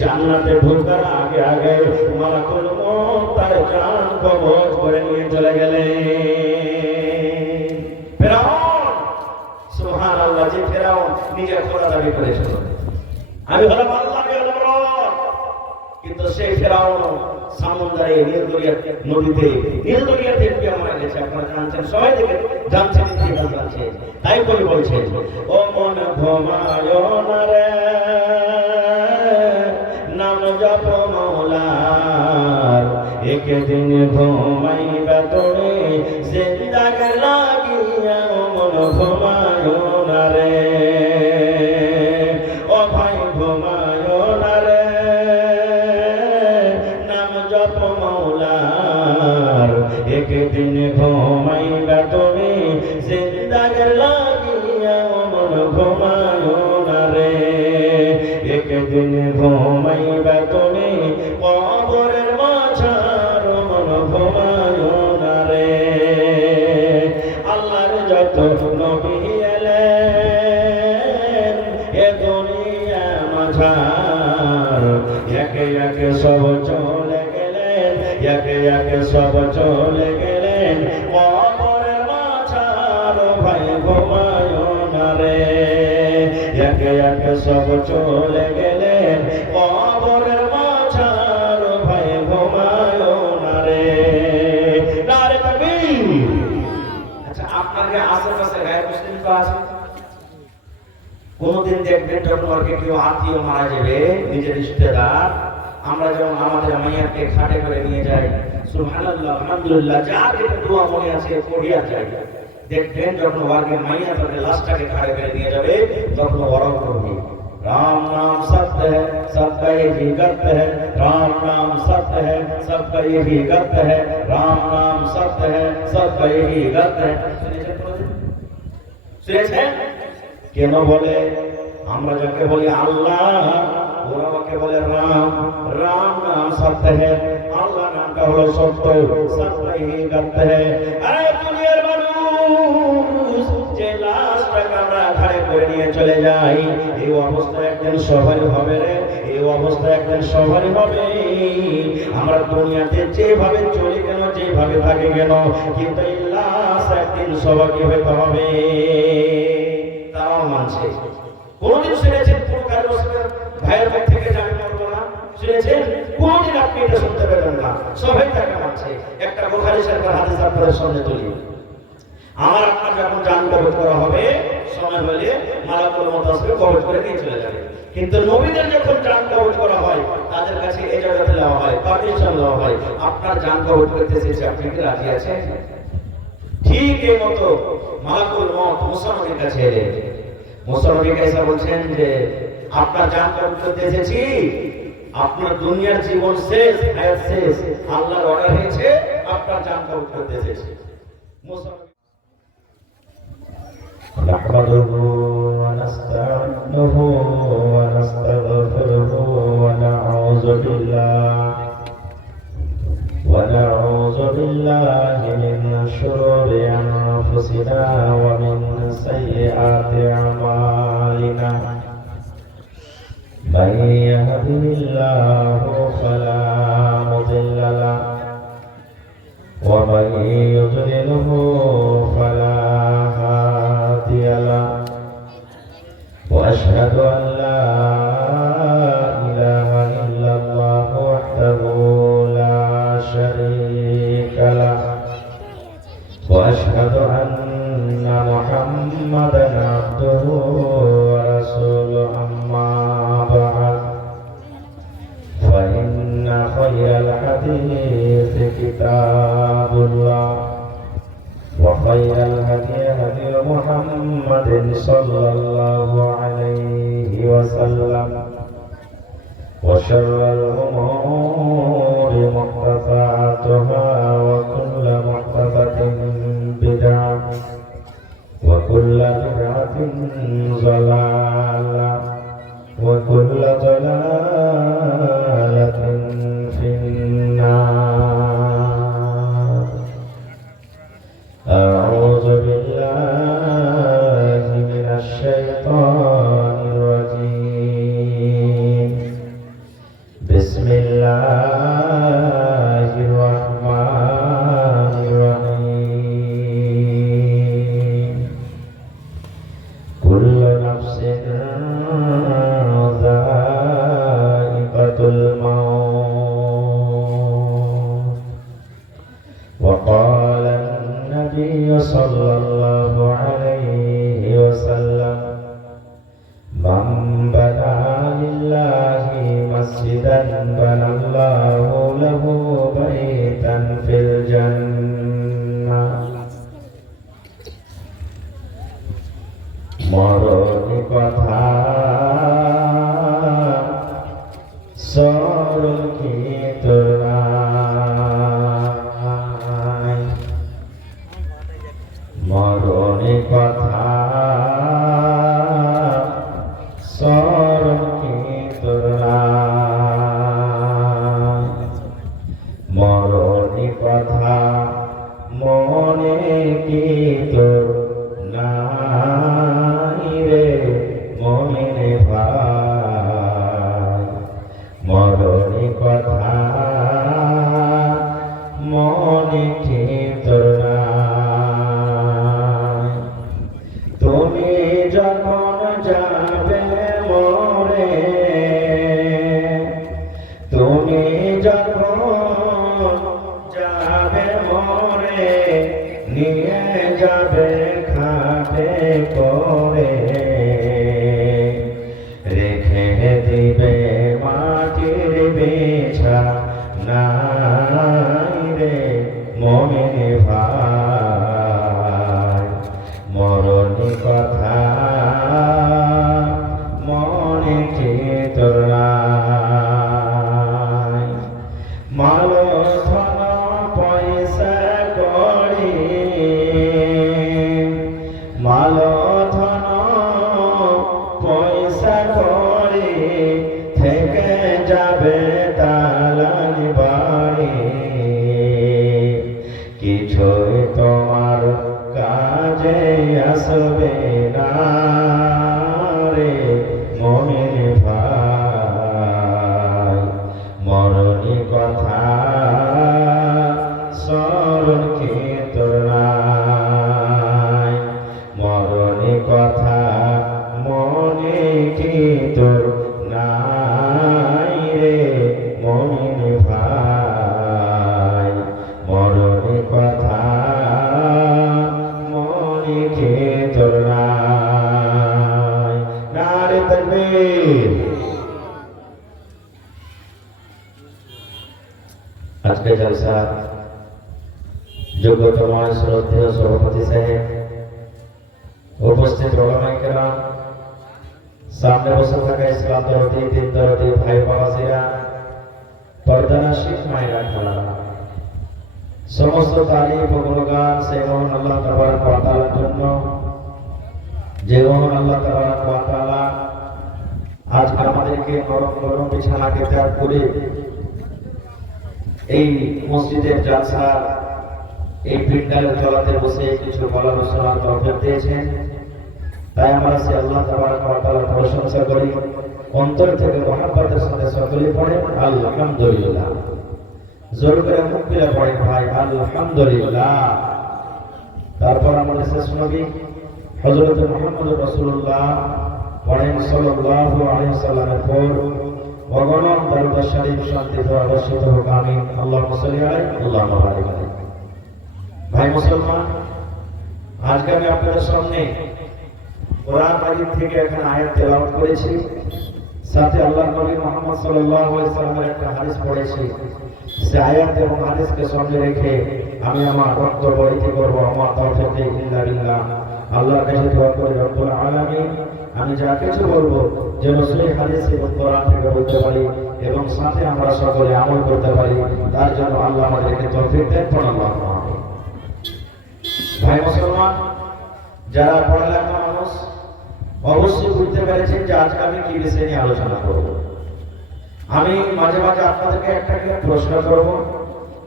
জান্নাতে ঢোকার আগে আগে মালাকুল মউত তার জান কবজ করে নিয়ে চলে গেলেন। ফেরাউন, সুবহানাল্লাহ, যে ফেরাউন নিজে খোদা দাবি করেছিল, আমি হলাম আল্লাহ, আমি হলাম রব, কিন্তু সেই ফেরাউন সমুদ্রে নীলদরিয়া নদীতে নীলদরিয়াতে ডুবে মারা গেছে। আপনারা জানছেন, সবাই থেকে জানছেন, ইতিহাস আছে। তাই কবি বলছেন, ও মন ঘুমায় না রে, নাম জপ মওলার, একদিন ঘুমাইবা তুমি জিন্দাকে লাগিয়া, ও মন ঘুমায় না রে, ও ভাই ঘুমায় না রে, নাম জপ মওলার, একদিন ঘুমাইবা তুমি জিন্দাকে লাগিয়া, ও মন ঘুমায় না রে, একদিন ঘুমাইবা তুমি কবরের মাঝার, মন ঘুমায় না রে। আল্লাহর যত নবী এলেন এ দুনিয়া মাঝার, একে একে সব চলে গেলেন, একে একে সব চলে গেলেন কবরের মাঝার, ভাই ঘুমায় না রে, একে একে সব চলে গেলেন কবরের মাঝার, ভাই ঘুমায় না রে। নারে তাকবীর। আচ্ছা, আপনাদের আশেপাশে গায়ে মুসলিম তো আছে? কোনদিন দেখবেন যখন ওর কেউ আত্মীয় মারা যাবে, নিজের রিশতেদার, আমরা যখন আমাদের মাইয়াকে খাটে করে নিয়ে যাই, সুবহানাল্লাহ, আলহামদুলিল্লাহ, যার যেটা দোয়া মনে আছে পড়িয়া যায়, দেখবেন যখন ওয়ার্গের মাইয়া তাদের লাশটাকে খাড়ে করে নিয়ে যাবে, তখন ওরা করবে, राम नाम सत्य है, सबका यही गत है, राम नाम सत्य है, सबका यही गत है, राम नाम सत्य है, सबका यही गत है। শুনেছেন? কেন বলে? আমরা যাকে বলি আল্লাহ, ওরা আমাকে বলে রাম, রাম নাম সত্য হ্যাঁ, আল্লাহ নামটা হলো সত্য, সত্য यही गत है। আরে দুনিয়ার মানুষ, যে লাশটাকে আমরা ঘাড়ে করে নিয়ে চলে যাই, এই অবস্থা একদিন সবারই হবে রে, এই অবস্থা একদিন সবারই হবে। আমরা দুনিয়াতে যেভাবে চলি কেন, যেভাবে থাকি কেন, কিন্তু এই লাশ একদিন সবাইকে হতে হবে। তারাও মানছে। কোনদিন শুনেছেন পুরকার রসুলের ভাইয়ের মুখ থেকে যে আমি মরবো না? শুনেছেন? কোনদিন আপনি এটা শুনতে পেলেন না? সবাই তাকে মানছে। একটা বুখারী শরীফের হাদিস আপনাদের সামনে তুলি। আমার আপনার যখন জান কবজ করা হবে, সময় হলে মালাকুল মউত আসবে, কবজ করে নিয়ে চলে যাবে। কিন্তু নবীদের যখন জান কবজ করা হয়, তাদের কাছে ইজাজত দেওয়া হয়, পারমিশন দেওয়া হয়, আপনার জান কবজ করতে এসেছে, আপনি কি রাজি আছেন? ঠিক এই মতো মালাকুল মউত মুসা নবীর কাছে এলেন। মুসা নবী এসে বলছেন যে আপনার জান কবজ করতে এসেছি, আপনার দুনিয়ার জীবন শেষ, হায়াত শেষ, আল্লাহর অর্ডার হয়েছে, আপনার জান কবজ করতে এসেছি। মুসা نحمده ونستعينه ونستغفره ونعوذ بالله من شرور أنفسنا ومن سيئات أعمالنا، من يهده الله فلا مضل له ومن يضلله فلا هادي له، وأشهد أن لا إله إلا الله وحده لا شريك له، وأشهد أن محمدا عبده ورسوله. أما بعد، فإن خير الحديث كتاب الله، وخير الهدي هدي محمد صلى الله عليه وسلم، وشر الأمور محدثاتها، وكل محدثة بدعة، وكل بدعة ضلالة، وكل ضلالة في النار. أعوذ بالله من الشيطان الرجيم. বিসমিল্লাহির রহমানির রহিম কুল্লু নাফসিন যায়িকাতুল মাউত ওয়া ক্বালা আন-নাবিয়্যু সাল্লাল্লাহু আলাইহি ওয়াসাল্লাম মান বানা লিল্লাহি মাসজিদান বানাল্লাহু লাহু বাইতান ফিল জান্নাহ। মরণী কথা সরকিত নাই, মরণী কথা সরকিত নাই, মরণী কথা মনে কি তোর নাই রে মমিনে ভাই, মরণী কথা মনে কি তোর নাই। তুমি যখন যাবে মরে, তুমি যখন যাবে মরে, নিয়ে যাবে খাটে করে, রেখে দিবে মাটির বিছানায় রে মুমিন ভাই, মরণী কথা মনে কি তোর নাই। মাল ধন পয়সা করি, মাল ধন পয়সা করি, থেকে যাবে দালান বাড়ি, কিছুই তোমার কাজে আসবে না রে মুমিন ভাই, মরণী কথা স্মরণ কি তোর নাই, মরণী কথা মনে কি তোর নাই রে মুমিন ভাই, মরণী কথা মনে কি তোর নাই। নারে তাকবীর। আজকে জলসা যোগ্যতম শ্রদ্ধেয় সভাপতি সাহেব, উপস্থিত ওলামায়ে কেরাম, সামনে বসে থাকা ইসলাম দরদি দিন দরদি ভাই বাবাজিরা, পর্দানশীল মায়েরা খালারা, সমস্ত তারিফ ও গুণগান সেই মহান আল্লাহ তাবারক ওয়া তাআলার জন্য, যে মহান আল্লাহ তাবারক ওয়া তাআলা আজকে আমাদেরকে নরম নরম বিছানাকে ত্যাগ করে এই মসজিদের জালসা, এই পিন্ডালের তলাতে বসে কিছু বলার শোনার তৌফিক দিয়েছেন। তাই আমরা সে আল্লাহ তাবারক ওয়া তাআলার প্রশংসা করি, অন্তর থেকে মহব্বতের সাথে সকলে পড়ে আলহামদুলিল্লাহ। জোর করে মুখ খুলে পড়ে ভাই আলহামদুলিল্লাহ। তারপর আমাদের শেষ নবী হযরত মুহাম্মদ রাসূলুল্লাহ পড়েন সাল্লাল্লাহু আলাইহি ওয়াসাল্লামের পর অগণন দরুদ শরীফ শান্তি দোয়া বর্ষিত হোক, আমিন। আল্লাহুম্মা সাল্লি আলাইহি আল্লাহুম্মা বারিক আলাইহি। ভাই মুসলমান, আজকে আমি আপনাদের সামনে কোরআন মাজিদ থেকে একটা আয়াত তেলাওয়াত করেছি, সাথে আল্লাহর নবী মুহাম্মদ সাল্লাল্লাহু আলাইহি ওয়াসাল্লামের একটা হাদিস পড়েছি। সে আয়াত এবং হাদিসকে সামনে রেখে আমি আমার বক্তব্য ইতি করব। আমার তৌফিক ইল্লা বিল্লাহ। আল্লাহর কাছে দোয়া করি রব্বুল আলামিন আমি যা কিছু বলবো যেন সেই হাদিস এবং কোরআন থেকে বলতে পারি এবং সাথে আমরা সকলে আমল করতে পারি, তার জন্য আল্লাহ আমাদেরকে তৌফিক দেন। আল্লাহুম্মা আমিন। ভাই মুসলমান, যারা পড়ালেখা মানুষ অবশ্যই বুঝতে পেরেছেন যে আজকে আমি কি বিষয় নিয়ে আলোচনা করব। আমি মাঝে মাঝে আপনাদেরকে একটা প্রশ্ন করব,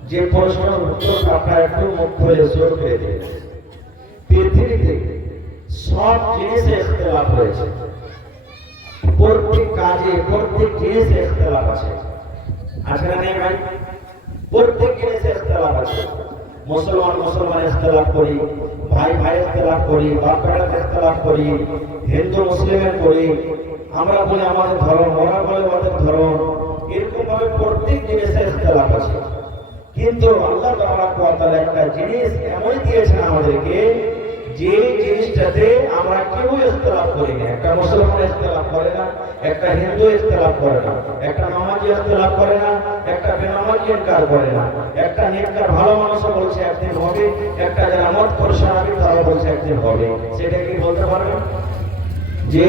যে প্রশ্নের উত্তর আপনারা একটু মুখ খুলে জোর করে দেবেন। পৃথিবীতে সব জিনিসে ইখতিলাফ রয়েছে, প্রত্যেক কাজে প্রত্যেক জিনিসে ইখতিলাফ আছে, আছে না নেই ভাই? প্রত্যেক জিনিসে ইখতিলাফ আছে। মুসলমান ইখতিলাফ করি, ভাই ইখতিলাফ করি, বাপ বেটাতে ইখতিলাফ করি, হিন্দু মুসলিমের করি, আমরা বলি আমাদের ধর্ম, ওরা বলে ওদের ধর্ম, এরকম ভাবে প্রত্যেক জিনিসে ইখতিলাফ আছে। কিন্তু আল্লাহ তাআলা একটা জিনিস এমন দিয়েছেন আমাদেরকে, যে জিনিসটাতে আমরা কেউ ইখতিলাফ করি না। একটা মুসলমান ইখতিলাফ করে না, একটা হিন্দু ইখতিলাফ করে না, একটা নামাজি ইখতিলাফ করে না, একটা বেনামাজি ইনকার করে না, একটা নেককার ভালো মানুষও বলছে একদিন হবে, একটা যারা মত পরিশানাবি তারা বলছে একদিন হবে। সেটা কি বলতে পারবেন? যে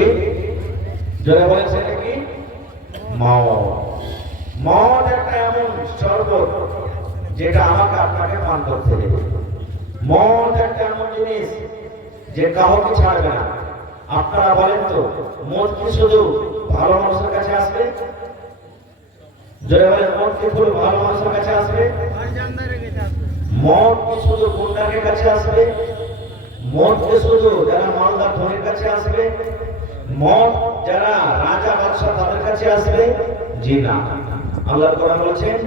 যারা বলেন সেটা কি? মত একটা এমন শরবত যেটা আমাকে আপনাকে পান করতে হবে। মদ একটা এমন জিনিস যে কাউকে ছাড়বে না। আপনারা বলেন তো, মদ কি শুধু ভালো মানুষের কাছে আসবে? জোরে বলেন, মদ কি শুধু ভালো মানুষের কাছে আসবে? মদ কি শুধু গুন্ডাদের কাছে আসবে? মদ কি শুধু যারা মালদার ধনীর কাছে আসবে? মদ যারা রাজা বাদশাহ তাদের কাছে আসবে? জি না। আল্লাহ কোরআন বলেছেন,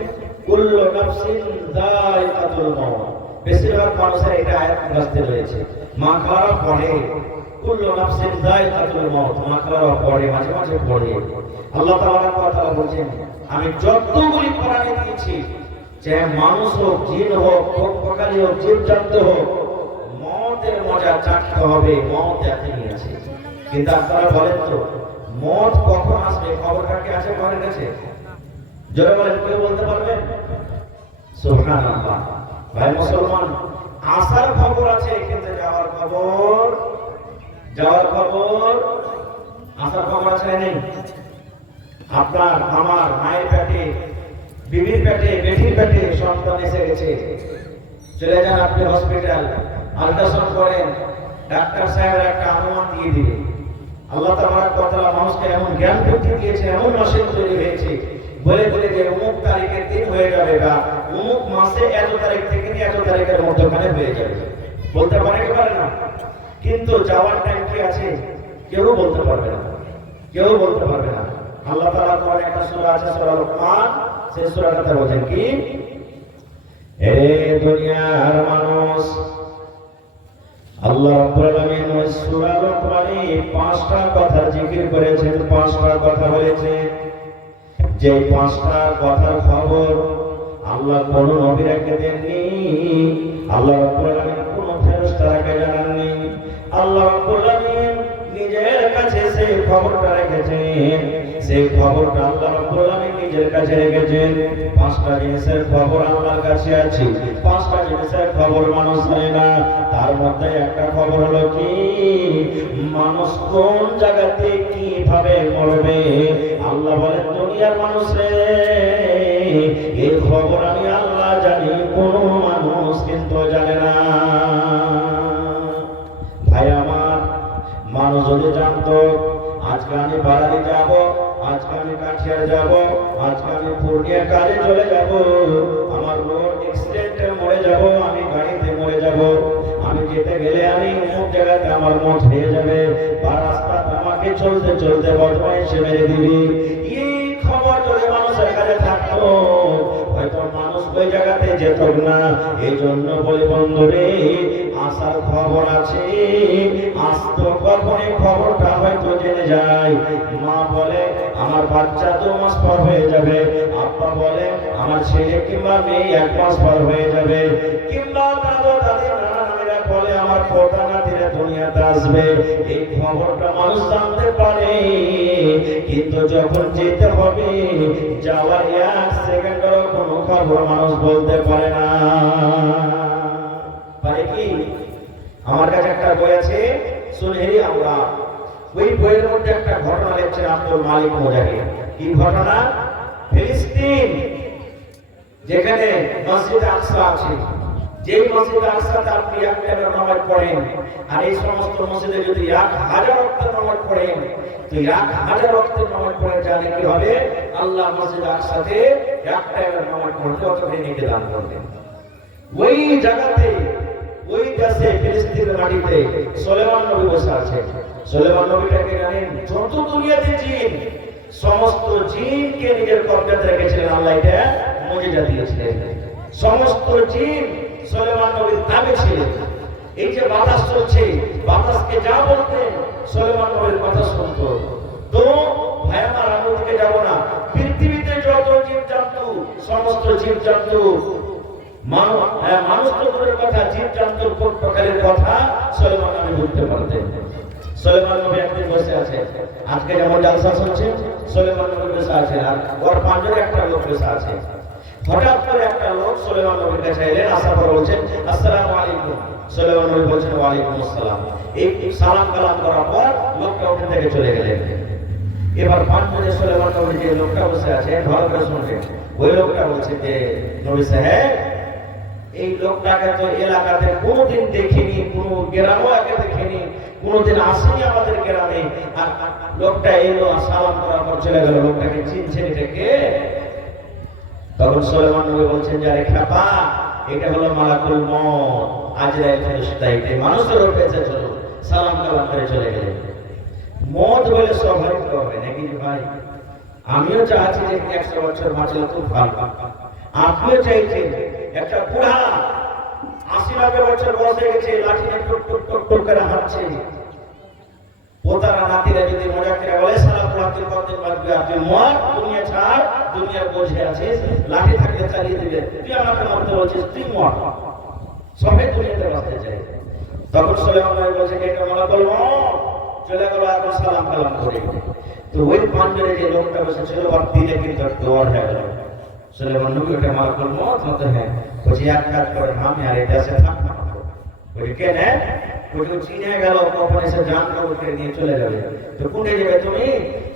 কুল্লু নাফসিন যায়কাতুল মাউত। বেশিরভাগ মানুষের এটা আয়াত মুখস্থ রয়েছে, মা খাওয়ার পরে কুল্লু নাফসিন যায়কাতুল মাউত, মা খাওয়ার পরে মাঝে মাঝে পড়ে। আল্লাহ তাআলা বলেছেন, আমি যতগুলি কোরআনে দিয়েছি, যে মানুষ হোক, জিন হোক, পক্ষকারী হোক, জীবজন্তু হোক, মদের মজা চাটতে হবে। মদ এখনই আছে, কিন্তু আপনারা বলেন তো, মদ কখন আসবে? খবরটা কি আছে ঘরের কাছে? জোরে বলেন, কেউ বলতে পারবেন? সুবহানাল্লাহ। ভাই মুসলমান, আসার খবর আছে, কিন্তু যাওয়ার খবর আসার খবর আছে না নেই? আপনার আমার মায়ের পেটে, বিবির পেটে, বেটির পেটে সন্তান এসে গেছে, চলে যান আপনি হসপিটাল, আল্ট্রাসাউন্ড করেন, ডাক্তার সাহেব একটা অনুমান দিয়ে দিবে। আল্লাহ তাআলা মানুষকে এমন জ্ঞান বুদ্ধি দিয়েছে, এমন নসিব তৈরি হয়েছে, বলে যে অমুক তারিখের দিন হয়ে যাবে, বা অমুক মাসে এত তারিখ থেকে এত তারিখের মধ্যখানে হয়ে যাবে। বলতে পারে কি পারে না? কিন্তু যাওয়ার টাইম কি আছে? কেউ বলতে পারবে না, কেউ বলতে পারবে না। আল্লাহ তাআলা কোরআনে একটা সূরা আছে, সূরা লুকমান, সেই সূরাটাতে বলেন কি, হে দুনিয়ার মানুষ, আল্লাহ রাব্বুল আলামিন ওই সূরা লুকমানে 5টা কথা জিকির করেছেন, 5টা কথা বলেছেন। যে 5টা কথার খবর আল্লাহ কোন নবীকে দেননি, আল্লাহ রাব্বুল আলামিন কোন ফেরেশতাকে জানাননি। আল্লাহ রাব্বুল আলামিন নিজের কাছে সেই খবরটা রেখেছেন, সেই খবরটা আল্লাহ রাব্বুল আলামিন নিজের কাছে রেখেছেন। 5টা জিনিসের খবর আল্লাহর কাছে আছে, 5টা জিনিসের খবর মানুষ জানে না। তার মধ্যে একটা খবর হলো কি, মানুষ কোন জায়গাতে কিভাবে মরবে। আল্লাহ বলেন, দুনিয়ার মানুষ রে, এই খবর আমি আল্লাহ জানি, কোন মানুষ কিন্তু জানে না। ভাই আমার, মানুষ যদি জানতো আজকে আমি বাড়ি যাব, আজকে আমি কাঠিয়ার যাব, আজকে আমি পূর্ণিয়া কাজে চলে যাব, আমার রোড অ্যাক্সিডেন্টে মরে যাব, আমি গাড়িতে মরে যাব, আমি যেতে গেলে আমি অমুক জায়গাতে আমার মত হয়ে যাবে, বা রাস্তাতে আমাকে চলতে চলতে বদমাইশে মেরে দিবি, এই খবর যদি মানুষের কাছে থাকতো, হয়তো মানুষ ওই জায়গাতে যেত না। এই জন্য বলি বন্ধুরে, আসার খবর আছে, আসতো কখনই খবরটা হয়তো জেনে যায়। মা বলে আমার বাচ্চা 2 মাস পর হয়ে যাবে, আব্বা বলে আমার ছেলে কিংবা মেয়ে 1 মাস পর হয়ে যাবে, কিংবা দাদু দাদি নানা বলে আমার পোতা নাতিরা দুনিয়াতে আসবে। এই খবরটা মানুষ জানতে পারে, কিন্তু যখন যেতে হবে, যাওয়ার 1 সেকেন্ডেরও কোনো খবর মানুষ বলতে পারে না। পারে কি? আমার কাছে একটা বই আছে, সুনহেরি আমরা, ওই বইয়ের মধ্যে একটা ঘটনা লিখছেন আব্দুল মালিক মুজাহিদ। কি ঘটনা? ফিলিস্তিন যেখানে মসজিদ আকসা আছে, যেই মসজিদ আকসাতে আপনি একটা নামাজ পড়েন, আর এই সমস্ত মসজিদে যদি 1000 ওয়াক্তের নামাজ পড়েন, তো 1000 ওয়াক্তের নামাজ পড়ে জানে কি হবে? আল্লাহ মসজিদ আকসাতে একটা নামাজ পড়তে অতটা নিতে দান করবেন। ওই জায়গাতে, ওই দেশে, ফিলিস্তিনের মাটিতে সুলাইমান নবী বসে আছে। সুলাইমান নবীটাকে জানেন, যত দুনিয়াতে জিন, সমস্ত জিনকে নিজের কবজাতে রেখেছিলেন আল্লাহ এটা মুজিজা দিয়েছিলেন। সমস্ত জিন সুলাইমান নবীর তাবে ছিলেন। এই যে বাতাস চলছে, বাতাসকে যা বলতেন সুলাইমান নবীর কথা শুনতো। তো ভাই আমার, আমি ওদিকে যাব না। পৃথিবীতে যত জীবজন্তু, সমস্ত জীবজন্তু, মানুষ তো দূরের কথা, জীবজন্তুর কোন প্রকারের কথা সুলাইমান নবী বলতে পারতেন। সুলাইমান নবী একদিন বসে আছে, আজকে যেমন জালসা চলছে, সুলাইমান নবী বসে আছে, আর ওর পাঁজরে একটা লোক বসে আছে। হঠাৎ করে একটা লোক সুলাইমান নবীর কাছে এলেন, আসার পর বলছেন আসসালামু আলাইকুম। সুলাইমান নবী বলছেন ওয়ালাইকুম আসসালাম। এই সালাম কালাম করার পর লোকটা ওখান থেকে চলে গেলেন। এবার পাঁজরে সুলাইমান নবী যে লোকটা বসে আছে, ভালো করে শুনছেন, ওই লোকটা বলছে যে নবী সাহেব, এই লোকটাকে তো এলাকাতে কোনোদিন দেখিনি, কোনো গ্রামও আগে দেখিনি, কোনোদিন আসেনি আমাদের গ্রামে, আর লোকটা এলো সালাম করার পর চলে গেল, লোকটাকে চিনছেন এটা কে? তখন সুলাইমান নবী বলছেন যে আরে খাপা, এটা হলো মালাকুল মউত, আজরাইল ফেরেশতা, এটা মানুষের উপরে এসেছিল, সালাম কালাম করে চলে গেলেন। মউত বলে স্বাভাবিক হবে নাকি ভাই? আমিও চাচ্ছি যে 100 বছর বাঁচলে খুব ভালো, আপনিও চাইছেন। একটা বুড়া 80-90 বছর বয়সে গেছে, লাঠি নিয়ে টুক টুক টুক টুক করে হাঁটছে। পোতারা নাতিরা যদি মজা করে বলে সালা বুড়া তুই কতদিন বাঁচবি, আর তুই মর, দুনিয়া ছাড়, দুনিয়ার বোঝে আছিস, লাঠি থাকলে চালিয়ে দিবে, তুই আমাকে মরতে বলছিস, তুই মর, সবাই দুনিয়াতে বাঁচতে চাই। তখন সুলাইমান নবী বলছে এটা মালাকুল মউত, চলে গেল, এখন সালাম কালাম করে। তো ওই পাঞ্জরে যে লোকটা বসেছিল, ওর দিলে কিন্তু ডর হয়ে গেল। সুলাইমান নবী ওটা মালাকুল মউত মতে হ্যাঁ, বলছে এক কাজ করেন, আমি আর এটা সে থাকবো না। বলছে কেন? ওটা চিনে গেল, কখন এসে জান কবরকে নিয়ে চলে যাবে। তো কোনে যাবে তুমি?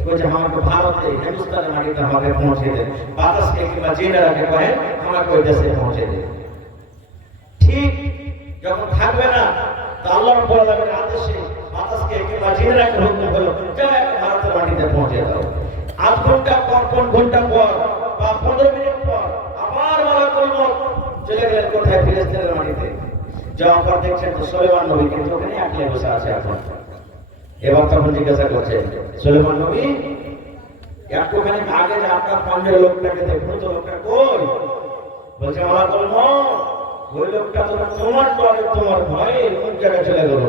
বলছে আমাকে ভারতে, হিন্দুস্তানের মাটিতে আমাকে পৌঁছে দেন, বাতাসকে কিংবা জিনেরাকে কহেন আমাকে ওই দেশে পৌঁছে দেন। ঠিক যখন থাকবে না, তা আল্লাহ রাব্বুল আলামিনের আদেশে বাতাসকে কিংবা জিনেরাকে হুকুম হলো যাও ভারতের মাটিতে পৌঁছে দাও। আধ ঘন্টা পর, কোন ঘন্টা পর বা 15 মিনিট পর আবার মালাকুল মউত চলে গেলেন কোথায়? ফিলিস্তিনের মাটিতে। যাওয়ার পর দেখছেন তো সুলাইমান নবী কিন্তু ওখানে একলে বসে আছে এখন। এবার তখন জিজ্ঞাসা করছেন সুলাইমান নবী, একটুখানি আগে যে আপনার পাঞ্জের লোকটাকে দেখুন তো, লোকটা কই? বলছে মালাকুল মউত, ওই লোকটা তো তোমার ডরে, তোমার ভয়ে কোন জায়গায় চলে গেল।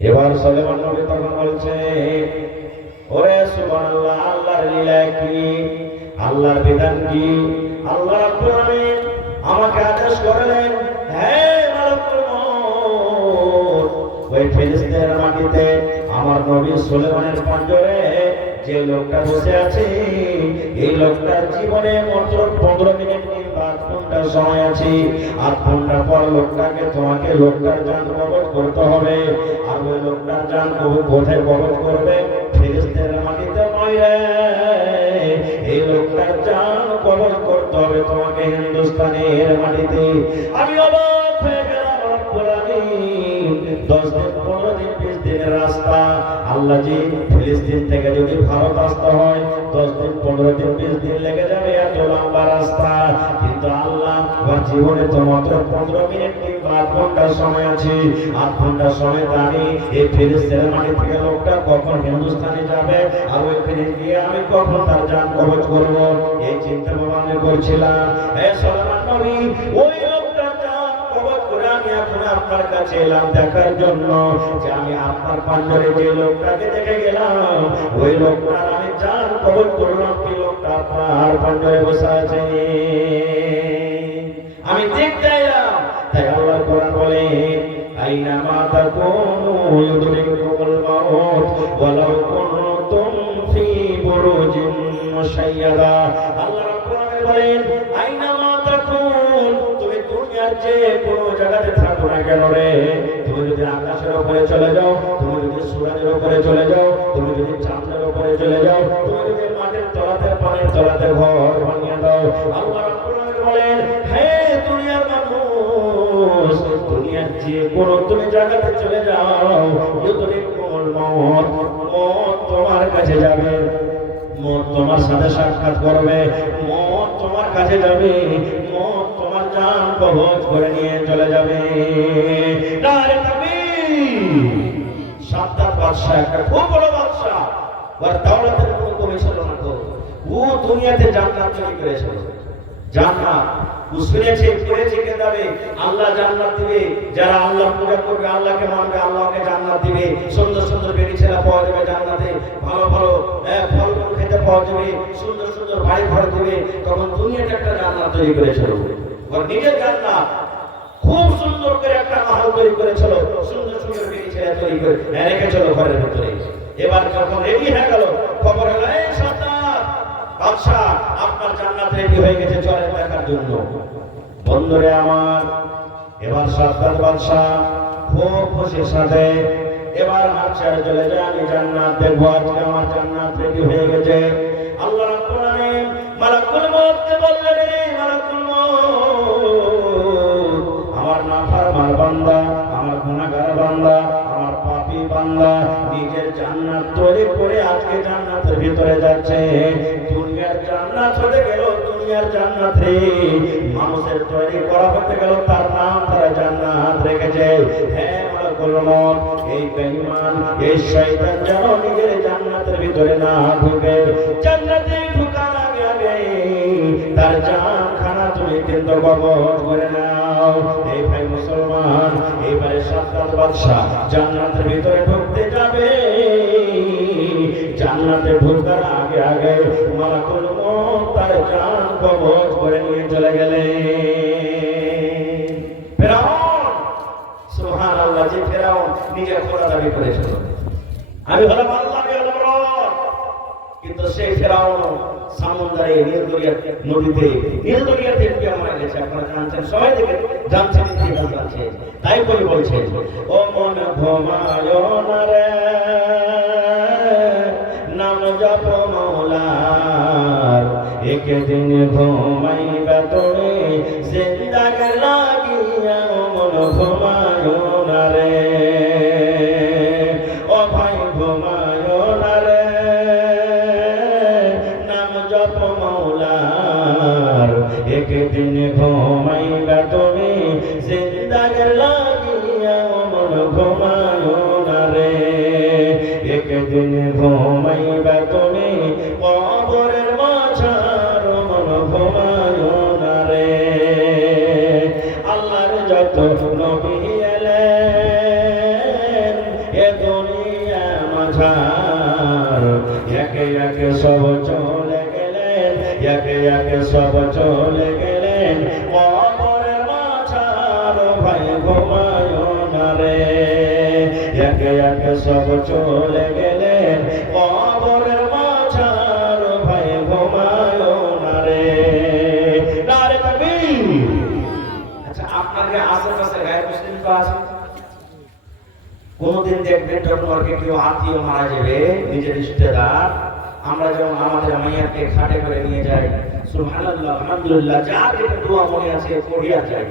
এবার সুলাইমান নবী তখন বলছে ওরে সুবহানাল্লাহ, আল্লাহর লীলা কি, আল্লাহর বিধান কি? আল্লাহ রাব্বুল আলামিন আমাকে আদেশ করলেন, হে মালাকুল মউত, ওই ফিলিস্তিনের মাটিতে আমার নবী সুলাইমানের পাঞ্জরে যে লোকটা বসে আছে, এই লোকটার জীবনে মাত্র 15 মিনিট কিংবা 8 ঘন্টা সময় আছে। 8 ঘন্টা পর লোকটাকে, তোমাকে লোকটার জান কবজ করতে হবে। আর ওই লোকটার জান কোথায় কবজ করবে? ফিলিস্তিনের মাটিতে নয় রে, এই লোকটার জান কবজ করতে হবে তোমাকে হিন্দুস্তানের মাটিতে। আমি অবাক হয়ে গেলাম, রব্বুল আলামিন 10 দিন 15 দিন 20 দিনের রাস্তা, আল্লাহ জি ফিলিস্তিন থেকে যদি ভারত আসতে হয় 10 দিন 15 দিন 20 দিন লেগে যাবে, এত লম্বা রাস্তা। কিন্তু আল্লাহ আমার জীবনে তো মাত্র 15 মিনিট কিংবা 8 ঘন্টা সময় আছে। 8 ঘন্টা সময় আমি এই ফিলিস্তিনের মাটি থেকে লোকটা কখন হিন্দুস্তানে যাবে, আর ওইখানে গিয়ে আমি কখন তার জান কবজ করব, এই চিন্তা ভাবনা আমি করছিলাম। হে সুলাইমান নবী, ওই লোকটা জান কবজ করে আমি এখন আপনার কাছে এলাম দেখার জন্য যে আমি আপনার পাঞ্জরে যে লোকটাকে দেখে গেলাম, ওই লোকটার আমি জান কবজ করলাম কি লোকটা আপনার পাঞ্জরে বসে আছে, আমি দেখতে এলাম। তাই আল্লাহ কোরআন বলে আইনামা তাকুনু ইউদরিকুমুল মাউত ওয়ালাউ কুনতুম ফি বুরুজিন মুশাইয়াদা। আল্লাহ কোরআনে বলেন আইনামা তাকুন, তুমি দুনিয়ার যে কোনো জায়গাতে থাকো না কেন রে, তুমি যদি আকাশের উপরে চলে যাও, তুমি যদি সূর্যের উপরে চলে যাও, তুমি যদি চাঁদের উপরে চলে যাও, তুমি যদি মাটির তলাতে পানির তলাতে ঘর বানিয়ে দাও, আল্লাহ কোরআনে বলেন হে দুনিয়ার মানুষ, দুনিয়ার যে কোনো তুমি জায়গাতে চলে যাও, ইউদরিকুমুল মাউত, মওত তোমার কাছে যাবে, মওত তোমার সাথে সাক্ষাৎ করবে, মওত তোমার কাছে যাবে, মওত তোমার জান কবজ করে নিয়ে চলে যাবে। নারে তাকবীর! সাদ্দাত বাদশা একটা খুব বড় বাদশা, ওর দৌলতের কোনো কমি ছিল না তো। ও দুনিয়াতে জান্নাত তৈরি করেছিল। জান্নাত ও শুনেছে পড়েছে কিতাবে আল্লাহ জান্নাত দিবে, যারা আল্লাহ পূজা করবে, আল্লাহকে মানবে, আল্লাহকে জান্নাত দিবে। সুন্দর সুন্দর বেটি ছেলে পাওয়া যাবে জান্নাতে, ভালো ভালো ফল খেতে পাওয়া যাবে, সুন্দর সুন্দর বাড়ি ঘর দিবে। তখন দুনিয়াতে একটা জান্নাত তৈরি করেছিল, ওর নিজের জান্নাত খুব সুন্দর করে একটা মহল তৈরি করেছিল, সুন্দর সুন্দর বেটি ছেলে তৈরি করে রেখেছিল ঘরের ভিতরে। এবার যখন রেডি হয়ে গেল, খবর হলো এই সর্দার বাদশা আপনার জান্নাত রেডি হয়ে গেছে, চলেন দেখার জন্য। বন্ধুরে আমার, এবার সর্দার বাদশা খুব খুশির সাথে এবার হাঁটছে চলে যায়, আমি জান্নাত দেখবো, আজকে আমার জান্নাত রেডি হয়ে গেছে। আল্লাহ রাব্বুল আলামিন মালাকুল মউতকে বললেন, রে মালাকুল মউত, আমার নাফরমান বান্দা, আমার গুনাহগার বান্দা, আমার পাপী বান্দা নিজের জান্নাত তৈরি করে আজকে জান্নাতের ভিতরে যাচ্ছে। দুনিয়ার জান্নাত হতে গেল, দুনিয়ার জান্নাত রে মানুষের তৈরি করা হতে গেল, তার নাম তারা জান্নাত রেখেছে। হ্যাঁ মালাকুল মউত, এই বেঈমান এই শয়তান যেন নিজের জান্নাতের ভিতরে না ঢুকে। জান্নাতে ঢোকার আগে আগে তার জানখানা তুমি কিন্তু কবজ করে নাও। এই ভাই মুসলমান, এইবারে সর্দার বাদশা জান্নাতের ভিতরে ঢুকতে যাবে, জান্নাতে ঢোকার আগে আগে মালাকুল মউত তার জান কবজ করে নিয়ে চলে গেলেন। ফেরাউন, সুবহানাল্লাহ, যে ফেরাউন নিজের খোদা দাবি করেছিল, আমি হলাম আল্লাহ, আমি হলাম রব, কিন্তু সেই ফেরাউন সমুদ্রে নদীতে নীলদরিয়াতে ডুবে মারা গেছে। আপনারা জানছেন, সবাই থেকে জানছেন, ইতিহাস আছে। তাই বলে বলছেন, ও মন ঘুমায় না রে, নাম জপ মওলার, একদিন ঘুমাইবা তুমি জিন্দাগি লাগিয়া, ও মন ঘুমায় না রে, ও ভাই ঘুমায় না রে, নাম জপ মওলার, একদিন ঘুমাইবা তুমি জিন্দাগি লাগিয়া, ও মন ঘুমায় না রে, একদিন ঘুমাইবা তুমি কবরের মাঝার, ও মন ঘুমায় না রে। আল্লাহর যত নবী এলেন এ দুনিয়া মাঝার, একে একে সব চলে গেলেন, একে একে সব চলে গেলেন কবরের মাঝার, ভাই ঘুমায় না রে, একে একে সব চলে গেলেন কবরের মাঝার, ভাই ঘুমায় না রে। নারে তাকবীর। আচ্ছা, আপনাদের আশেপাশে গায়ে মুসলিম তো আছে, কোনদিন দেখবেন যখন ওকে কেউ আত্মীয় মারা যাবে, নিজের রিশতেদার, আমরা যেমন আমাদের মাইয়াকে খাটে করে নিয়ে যাই, সুবহানাল্লাহ আলহামদুলিল্লাহ, যার যেটা দোয়া মনে আছে পড়িয়া যাই,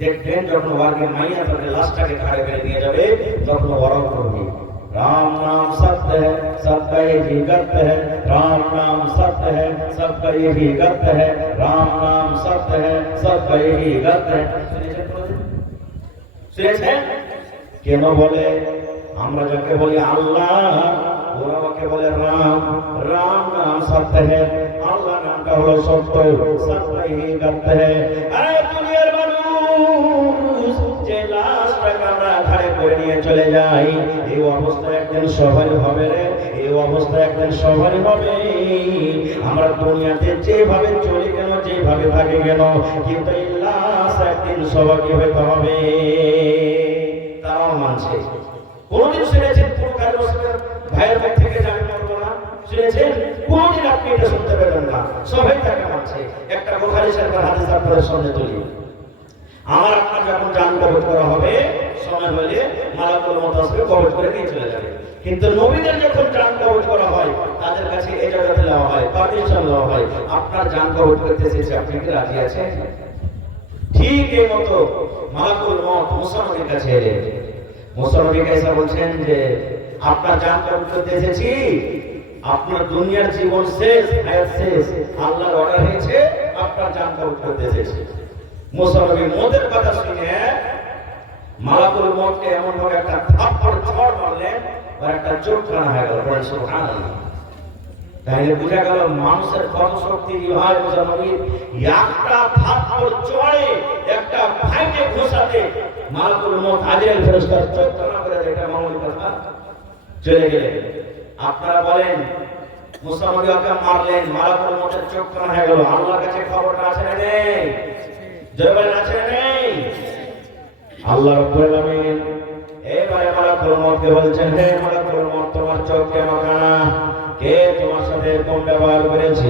দেখবেন যখন ওকে মাইয়া তাকে লাশটাকে খাটে করে নিয়ে যাবে, তখন ওরাও করবে, राम नाम सत्य है, सबका यही गत है, राम नाम सत्य है, सबका यही गत है, राम नाम सत्य है, सबका यही गत है। শুনেছেন? কেন বলে? আমরা যাকে বলি আল্লাহ, ওরা ওকে বলে রাম। রাম নাম সত্য है, আল্লাহ নামটা হলো সত্য, সত্য ही गत है। আরে দুনিয়ার মানুষ যে লাশটাকে আমরা ঘাড়ে করে নিয়ে চলে যাই, এই অবস্থা একদিন সবারই হবে রে, এই অবস্থা একদিন সবারই হবে। আমরা দুনিয়াতে যেভাবে চলি কেন, যেভাবে থাকি কেন, কিন্তু এই লাশ একদিন সবাইকে হতে হবে। তারাও মানছে। কোনদিন শুনেছেন কোন কারো ভাইয়ের মুখ থেকে জানি করবো না? শুনেছেন? কোনদিন আপনি এটা শুনতে পেলেন না? সবাই তাকে মানছে। একটা বুখারী শরীফের হাদিস আপনাদের সামনে তুলি। আমার আপনার যখন জান কবজ করা হবে, সময় হলে মালাকুল মউত আসবে, কবজ করে নিয়ে চলে যাবে। কিন্তু নবীদের যখন জান কবজ করা হয়, তাদের কাছে ইজাজত দেওয়া হয়, পারমিশন দেওয়া হয়, আপনার জান কবজ করতে এসেছে, আপনি কি রাজি আছেন? ঠিক এই মতো মালাকুল মউত মুসা নবীর কাছে এলেন। মুসা নবী কাইসা বলছেন যে আপনার জান কবজ করতে এসেছি, আপনার দুনিয়ার জীবন শেষ, হায়াত শেষ, আল্লাহর অর্ডার হয়েছে, আপনার জান কবজ করতে এসেছি। মুসা নবী মউতের কথা শুনে মালাকুল মউতকে এমন ভাবে একটা থাপ্পড় ছড় মারলেন, আর একটা চোখ কানা হয়ে গেল। বলেন সুবহানাল্লাহ। তাইলে বোঝা গেল মানুষের কত শক্তি হয় মুসলমানের। একটা থাপ্পড় চড়ে একটা ভাইকে ঘোষাতে মালাকুল মউত আজরাইল ফেরেশতা চোখ কানা করে দেয়। এটা মামুলি কথা? চলে গেলেন। আপনারা বলেন মুসলমানকে মারলেন, মালাকুল মউতের চোখ কানা হয়ে গেল, আল্লাহর কাছে খবরটা আছে না নেই? জোরে বলেন আছে না নেই? আল্লাহ রাব্বুল আলামিন এবারে মালাকুল মউতকে বলছেন, হে মালাকুল মউত, তোমার চোখ কেন কানা? কে তোমার সাথে কোন ব্যবহার করেছে?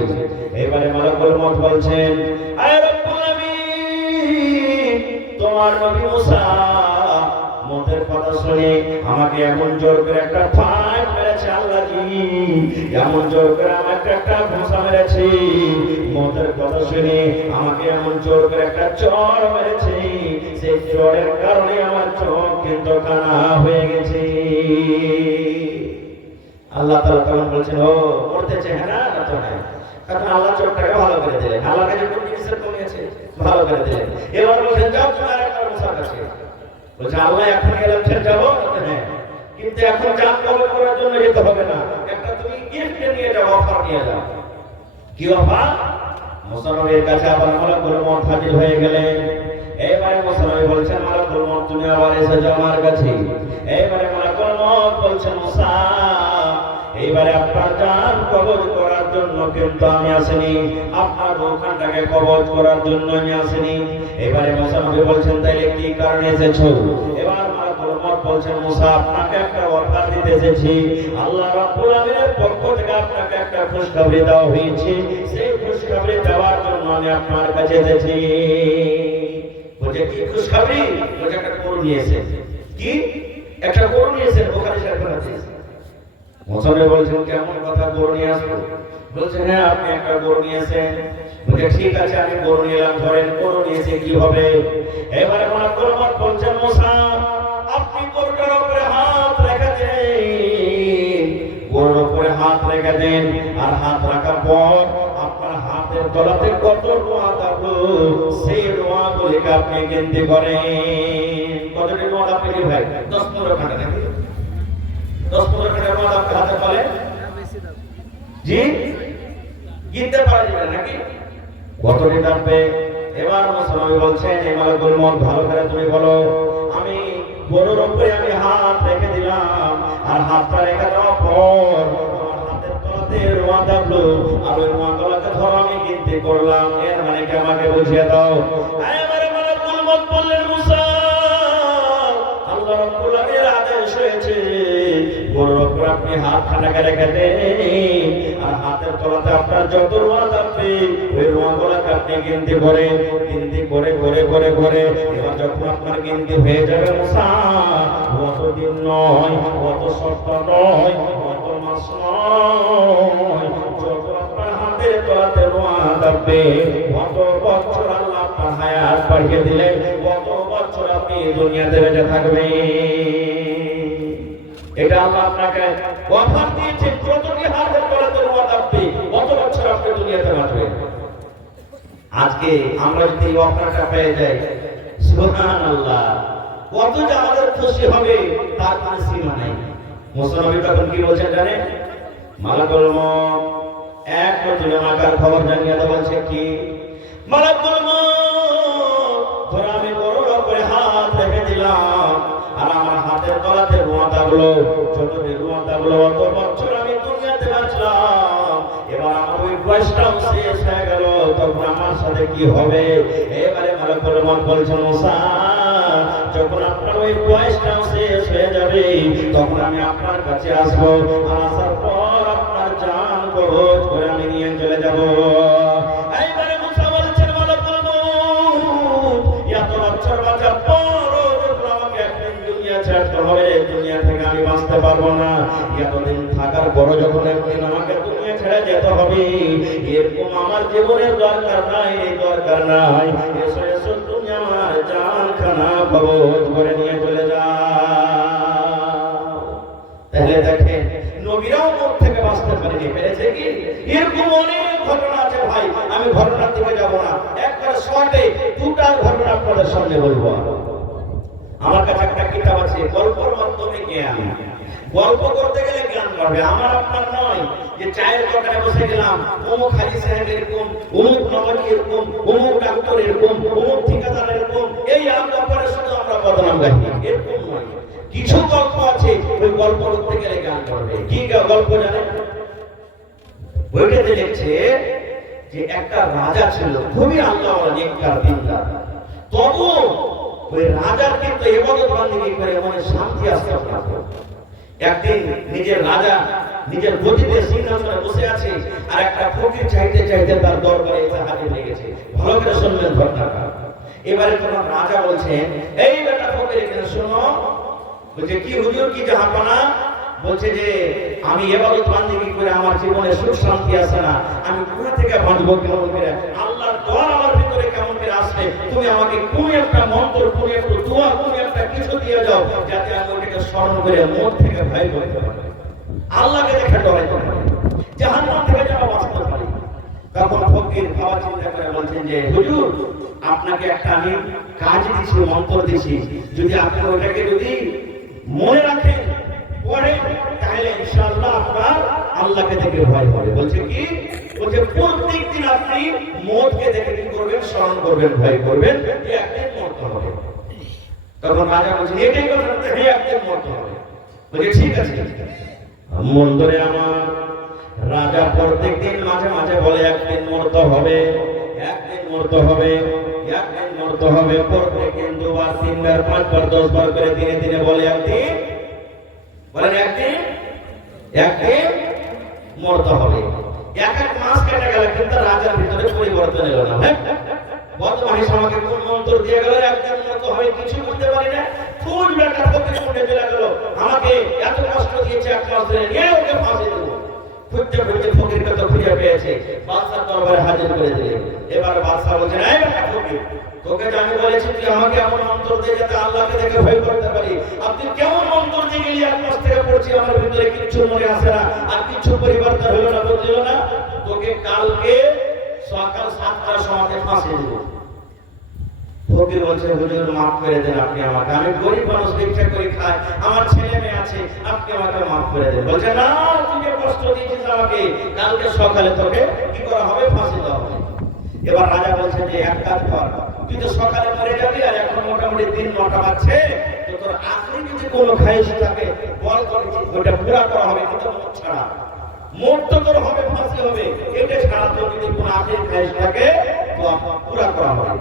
এবারে মালাকুল মউত বলছেন, হে রব্বুল আলামিন, তোমার নবী মুসা মউতের কথা শুনে আমাকে এমন জোর করে একটা ফাঁক মেরেছে আল্লাহ জি, এমন জোর করে আমাকে একটা ঘোষা মেরেছে। মউতের কথা শুনে আমাকে এমন জোর করে একটা চড় মেরেছে, সেই চড়ের কারণে আমার চোখ কিন্তু কানা হয়ে গেছে। আল্লাহ তাআলা তখন বলছেন, ও মরতেছে? হ্যাঁ না তো না। তখন আল্লাহ চোখটাকে ভালো করে দিলেন। আল্লাহ কাছে কোন জিনিসের কমি আছে? ভালো করে দিলেন। এবার বলছেন, যাও তোমার একটা মুসার কাছে। বলছে, আল্লাহ এখন গেলাম ছেড়ে যাবো? হ্যাঁ, কিন্তু এখন জান কবর করার জন্য যেতে হবে না, একটা তুমি গিফট নিয়ে যাও, অফার নিয়ে যাও। কি অফার? মুসা নবীর কাছে আবার মালাকুল মউত হাজির হয়ে গেলেন। এবারে মুসা নবী বলছেন, মালাকুল মউত তুমি আবার এসে যাও আমার কাছে। এবারে মালাকুল মউত বলছেন, মুসা এইবারে আপনার জান কবজ করার জন্য কিন্তু আমি আসিনি, আপনার ওখানটাকে কবজ করার জন্য আমি আসিনি। এবারে মুসা নবী বলছেন, তাইলে কি কারণে এসেছো? এবার মালাকুল মউত বলছেন, মুসা আপনাকে একটা অফার দিতে এসেছি। আল্লাহ রাব্বুল আলামিনের পক্ষ থেকে আপনাকে একটা খুশখবরি দেওয়া হয়েছে, সেই খুশখবরি দেওয়ার জন্য আমি আপনার কাছে এসেছি। বলছে, কি খুশখবরি? বলছে, একটা গরু নিয়েছে। কি? একটা গরু নিয়েছে? ওখানে শেয়ার করা আছে। মুসা নবী বলছেন, কেমন কথা, গরু নিয়ে আসবো? বলছে, হ্যাঁ আপনি একটা গরু নিয়েছেন। বলছে, ঠিক আছে আমি গরু নিলাম, ধরেন গরু নিয়েছে কি হবে? এবারে মালাকুল মউত বলছেন, মুসা আপনি গরুটার উপরে হাত রেখে দেন, গরুর উপরে হাত রেখে দেন, আর হাত রাখার পর আপনার হাতের তলাতে কত রোয়া থাকলো সেই রোয়াগুলিকে আপনি গিনতি করেন। কতটি রোয়া আপনি কি ভাই? 10-15 খানা নাকি? 10-15 খানা রোয়া আপনি হাতে পালেন? জি, গিনতে পারবেন নাকি? কতটি থাকবে? এবার মুসা নবী বলছেন, এই মালাকুল মউত ভালো করে তুমি বলো, আমি গরুর উপরে আমি হাত রেখে দিলাম, আর হাতটা রেখে দেওয়ার পর আমার হাতের তলাতে রোয়া থাকলো, আর ওই রোয়াগুলোকে ধরো আমি গিনতি করলাম। এর মানে কি আমাকে বুঝিয়ে দাও? এবারে মালাকুল মউত বললেন, মুসা আল্লাহ রাব্বুল আলামিনের আদেশ হয়েছে গরুর উপর আপনি হাত খানাকে রেখে দেন, আর হাতের তলাতে আপনার যত রোয়া থাকবে ওই রোয়াগুলোকে আপনি গিনতি করেন। গিনতি করে করে করে করে এবার যখন আপনার গিনতি হয়ে যাবে মুসা, অত দিন নয়, অত সপ্তাহ নয়, অত মাস নয়, যত আপনার হাতের তলাতে রোয়া থাকবে অত বছর আল্লাহ আপনার হায়াত বাড়িয়ে দিলেন, কত বছর আপনি দুনিয়াতে বেঁচে থাকবেন। এটা আল্লাহ আপনাকে অফার দিয়েছেন, যতটি হাতের তলাতে রোয়া থাকবে কত বছর আপনি দুনিয়াতে বাঁচবেন। আজকে আমরা যদি এই অফারটা পেয়ে যাই, সুবহানাল্লাহ, কত যে আমাদের খুশি হবে তার কোনো সীমা নাই। মুসা নবী তখন কি বলছেন জানেন? মালাকুল মউত এক নতুন আকার খবর জানিয়ে দেওয়া বলছে, কি? মালাকুল মউত ধরে আমি গরুর উপরে হাত রেখে দিলাম, আর আমার হাতের তলাতে রোয়া থাকলো, যতটি রোয়া থাকলো অত বছর আমি দুনিয়াতে বাঁচলাম। এবার আমার ওই বয়সটাও শেষ হয়ে গেল, তখন আমার সাথে কি হবে? এবারে মালাকুল মউত বলছেন, মুসা যখন আপনার ওই বয়সটাও শেষ হয়ে যাবে তখন আমি আপনার কাছে আসবো, আসার পর আপনার জান কবজ করে আমি নিয়ে চলে যাবো। এইবারে মুসা বলছেন, মালাকুল মউত এত বছর বাঁচার পরও যখন আমাকে একদিন দুনিয়া ছাড়তে হবে, দুনিয়া থেকে আমি বাঁচতে পারবো না, এতদিন থাকার পরও যখন একদিন আমাকে দুনিয়া ছেড়ে যেতে হবে, এরকম আমার জীবনের দরকার নাই, দরকার নাই। এসো এসো তুমি আমার জান খানা কবজ করে নিয়ে চলে যাও। তাহলে দেখেন নবীরাও মউত থেকে বাঁচতে পারেনি, পেরেছে কি? এরকম অনেক ঘটনা আছে ভাই, আমি ঘটনার দিকে যাব না, একবার শর্টে দুটা ঘটনা আপনাদের সামনে বলবো। আমার কাছে একটা কিতাব আছে, গল্পের মাধ্যমে জ্ঞান। গল্প করতে গেলে জ্ঞান করবে, আমার আপনার নয় যে চায়ের দোকানে বসে গেলাম অমুক হাজি সাহেব এরকম, অমুক নবাবী এরকম, অমুক ডাক্তার এরকম, অমুক ঠিকাদার এরকম, এই ব্যাপারে শুধু আমরা বদনাম গাই, এরকম নয়। কিছু গল্প আছে, ওই গল্প করতে গেলে গান করবে। কি গল্প জানেন? বইটাতে লিখছে যে একটা রাজা ছিল, খুবই আল্লাহওয়ালা নেককার দিনদার, তবু ওই রাজার কিন্তু ইবাদত বান্দিগি করে মনে শান্তি আসতে পারত। একদিন নিজের রাজা নিজের গদিতে সিংহাসনে বসে আছে, আর একটা ফকির চাইতে চাইতে তার দরবারে এসে হাজির হয়ে গেছে। ভালো করে শুনবেন ঘটনাটা। এবারে তোমার রাজা বলছেন, এই বেটা ফকির এখানে শোনো। বলছে, কি হুজুর, কি জাহাপনা? বলছে যে আমি ইবাদত বান্দিগি করে আমার জীবনে সুখ শান্তি আসে না, আমি কোথা থেকে বাঁচবো, কেমন করে আল্লাহর দোয়া আমার ভিতরে কেমন করে আসবে? তুমি আমাকে কোন একটা মন্ত্র, কোন একটা দোয়া, কোন একটা কিছু দিয়ে যাও, যাতে আমি ওটাকে স্মরণ করে মন থেকে ভয় করতে পারি, আল্লাহকে দেখে ডরাইতে পারি, জাহান্নাম থেকে যেন বাঁচতে পারি। তখন ফকির বাবা চিন্তা করে বলছেন যে হুজুর, আপনাকে একটা আমি কাজ দিচ্ছি, মন্ত্র দিচ্ছি, যদি আপনি ওটাকে যদি মনে রাখেন, পড়েন, তাহলে ইনশাআল্লাহ আপনার আল্লাহকে দেখে ভয় হবে। বলছে কি? বলছে প্রত্যেক দিন আপনি মওতকে দেখে কি করবেন? স্মরণ করবেন, ভয় করবেন, যে একদিন মরতে হবে। তখন রাজা বলছে, এটাই কথা, একদিন মরতে হবে। বলছে ঠিক আছে। মন ধরে আমার রাজা প্রত্যেক দিন মাঝে মাঝে বলে একদিন মরতে হবে, একদিন মরতে হবে, একদিন মরতে হবে। প্রত্যেক দিন 2 বার 3 বার 5 বার 10 বার করে দিনে দিনে বলে একদিন, বলেন একদিন, একদিন মরতে হবে। এক মাস কেটে গেল, কিন্তু রাজার ভিতরে পরিবর্তন এলো না। বর্তমানে আমাকে কোন মন্ত্র দিয়ে গেল, একদিন মরতে হবে, কিছু বুঝতে পারি না। ফুল বেটা ফকির মনে চলে গেল, আমাকে এত কষ্ট দিয়েছে, 1 মাস ধরে নিয়ে ওকে ফাঁসি দেবো। খুঁজতে খুঁজতে ফকিরকে তো খুঁজে পেয়েছে, বাদশার দরবারে হাজির করে দিলে। এবার বাদশা বলছে, এই বেটা ফকির, তোকে যে আমি বলেছি তুই আমাকে এমন মন্ত্র দিয়ে যাতে আল্লাহকে দেখে ভয় করতে পারি, আপনি কেমন মন্ত্র দিয়ে গেলি? 1 মাস থেকে পড়ছি, আমার ভিতরে কিচ্ছু মনে আসে না, আর কিচ্ছু পরিবর্তন হলো না, বদলিল না। তোকে কালকে সকাল 7টার সময় ফাঁসি দেব। ফকির বলছে, হুজুর মাফ করে দেন আপনি আমাকে, আমি গরিব মানুষ, ভিক্ষা করে খাই, আমার ছেলে মেয়ে আছে, আপনি আমাকে মাফ করে দেন। বলছে, না, তুই যে কষ্ট দিয়েছিস আমাকে, কালকে সকালে তোকে কি করা হবে? ফাঁসি দেওয়া হবে। এবার রাজা বলছে যে এক কাজ কর, তুই তো সকালে মরে যাবি, আর এখন মোটামুটি দিন 9টা বাজছে, তো তোর আখরি যদি কোনো খাইশ থাকে বল, ওটা পুরা করা হবে, কিন্তু মত ছাড়া। মত তো তোর হবে, ফাঁসি হবে, এটা ছাড়া তোর যদি কোনো আখরি খাইশ থাকে তো পুরা করা হবে।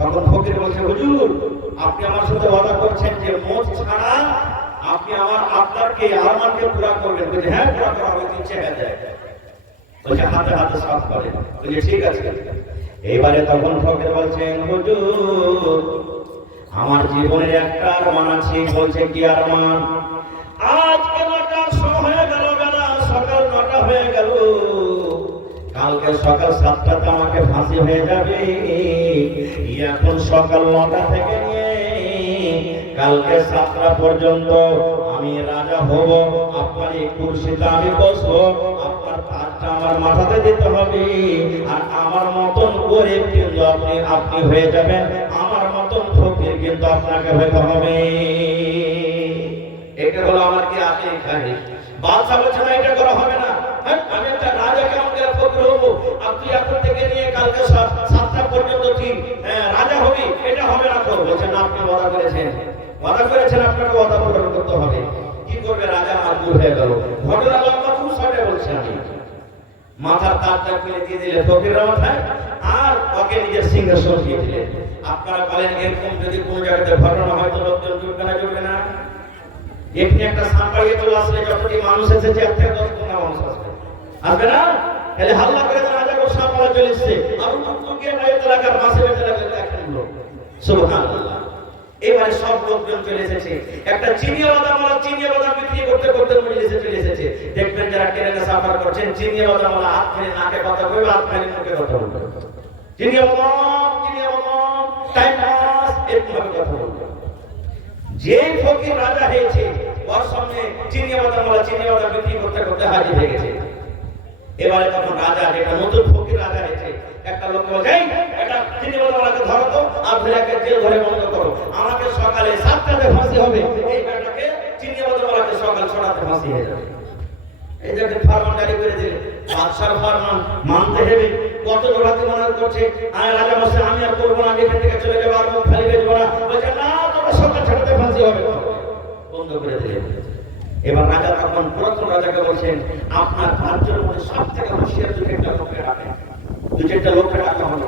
তখন ফকির বলছে, হুজুর, আপনি আমার সাথে ওয়াদা করছেন যে মত ছাড়া আপনি আপনারকে আরমানকে পুরা করবেন? বলছে, হ্যাঁ, পুরা করা হবে, তুই ছেড়ে দেয়। বলছে, হাতে হাতে সাফ করে। বলছে, ঠিক আছে। এবারে তখন ফকির বলছেন, হুজুর, আমার জীবনের একটা আরমান আছে। বলছে, কি আরমান? আজকে 9টার সময় হয়ে গেল, বেলা সকাল 9টা হয়ে গেল, কালকে সকাল 7টাতে আমাকে ফাঁসি হয়ে যাবে। এখন সকাল 9টা থেকে নিয়ে কালকে 7টা পর্যন্ত আমি রাজা হব, আপনার এই কুরসিতে আমি বসবো, আপনার তাজটা আমার মাথাতে দিতে হবে, আর আমার মতন গরিব কিন্তু আপনি হয়ে যাবেন, আমার মতন ফকির কিন্তু আপনাকে হতে হবে। এটা হলো আমার কি আখেরি খাহিশ। বাদশা বলছে, না, এটা করা হবে না, আমি একটা রাজাকে আমাকে ফকির হবো, আপনি এখন থেকে নিয়ে কালকে 7টা পর্যন্ত ঠিক রাজা হবি, এটা হবে না। তো বলছে, না, আপনি ওয়াদা করেছেন, ওয়াদা করেছেন, আপনাকে ওয়াদা পূরণ করতে হবে। কি করবে? রাজা মজবুর হয়ে গেল। ঘটনা লম্বা, খুব শর্টে বলছে আমি। মাথার তাজটা খুলে দিয়ে দিলে ফকিরের মাথায়, আর ওকে নিজের সিংহাসন দিয়ে দিলেন। আপনারা বলেন, এরকম যদি কোন জায়গাতে ঘটনা হয় তো লোকজন জুটবে না, জুটবে না? এখানে একটা সাম্পাড়িয়ে চলে আসলে যতটি মানুষ এসেছে, 1 থেকে 10 গুণ মানুষ আসবে, আসবে না? তাহলে হাল্লা করে রাজা গো সাম্পাড়া চলে এসছে, আর উত্তরকে বাইরে এলাকার মাসে বেঁচে লাগবে দেখেন লোক। সুবহানাল্লাহ। এবারে সব লোকজন চলে এসেছে। একটা চিনিয়া বাদাম বিক্রি করতে করতে মজলিসে চলে এসেছে। দেখবেন যারা ট্রেনে সফর করছেন, চিনিয়া বাদাম হাত ফেলে নাকে কথা বলবে, হাত ফেলে মুখে কথা বলবে, চিনিয়া বাদাম টাইম পাস, এরকম ভাবে কথা বলবে। যে ফকির রাজা হয়েছে, ওর সামনে চিনিয়া বাদাম বিক্রি করতে করতে হাজির হয়ে গেছে। এবারে তখন রাজা, যেটা নতুন ফকির রাজা হয়েছে, একটা লোক বলে, এটা চিনিয়া বাদামকে ধরো তো, আর ফেরাকে জেল ঘরে বন্ধ করো, আমাকে সকালে 7টাতে ফাঁসি হবে, এই বেটাকে চিনিয়া বাদামকে সকাল 6টাতে ফাঁসি হয়ে যাবে। এই যে একটা ফরমান জারি করে দিলে, বাদশার ফরমান মানতে হবে। কত জোড়াতে মনে করছে আমি রাজা বসে আমি আর করবো না, এখান থেকে চলে যাবো, আর মুখ খালি বেচবো না। বলছে না, তোমরা সরকার ছাড়াতে ফাঁসি হবে, বন্ধ করে দিলেন। এবার রাজা তখন পুরাতন রাজাকে বলছেন, আপনার রাজ্যের মধ্যে সব থেকে হুঁশিয়ার দু চারটা লোককে ডাকেন, দু চারটা লোককে ডাকা হলো।